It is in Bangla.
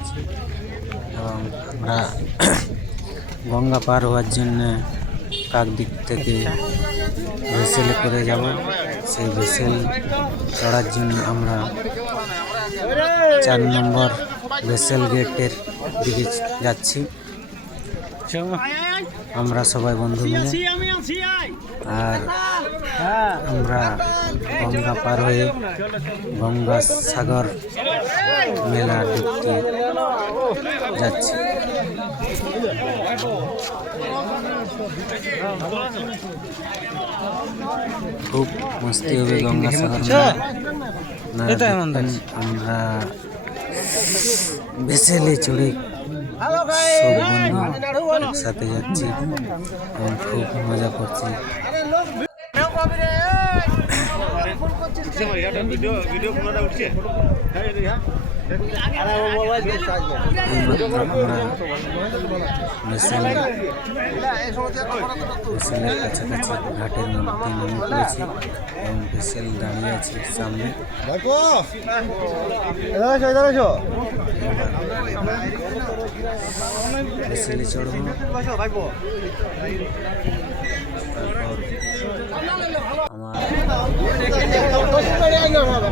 করেছি এবং আমরা গঙ্গা পার হওয়ার জন্য কাকদ্বীপ থেকে ভেসেলে করে যাব। সেই ভেসেল চড়ার জন্য আমরা 4 নম্বর ভেসেল গেটের দিকে যাচ্ছি আমরা সবাই বন্ধু মিলে। আর আমরা গঙ্গা পার হয়ে গঙ্গাসাগর মেলা দেখতে যাচ্ছি। খুব মস্তি হবে গঙ্গাসাগর মেলা। আমরা ভেসেলে চড়ে সব বন্ধু একসাথে যাচ্ছি এবং খুব মজা করছি। ভেসেলের কাছাকাছি ঘাটের মধ্যে নেমে পড়েছি এবং ভেসেল দাঁড়িয়ে আছে সামনে। ভেসেলে চড়ব, তারপর আমার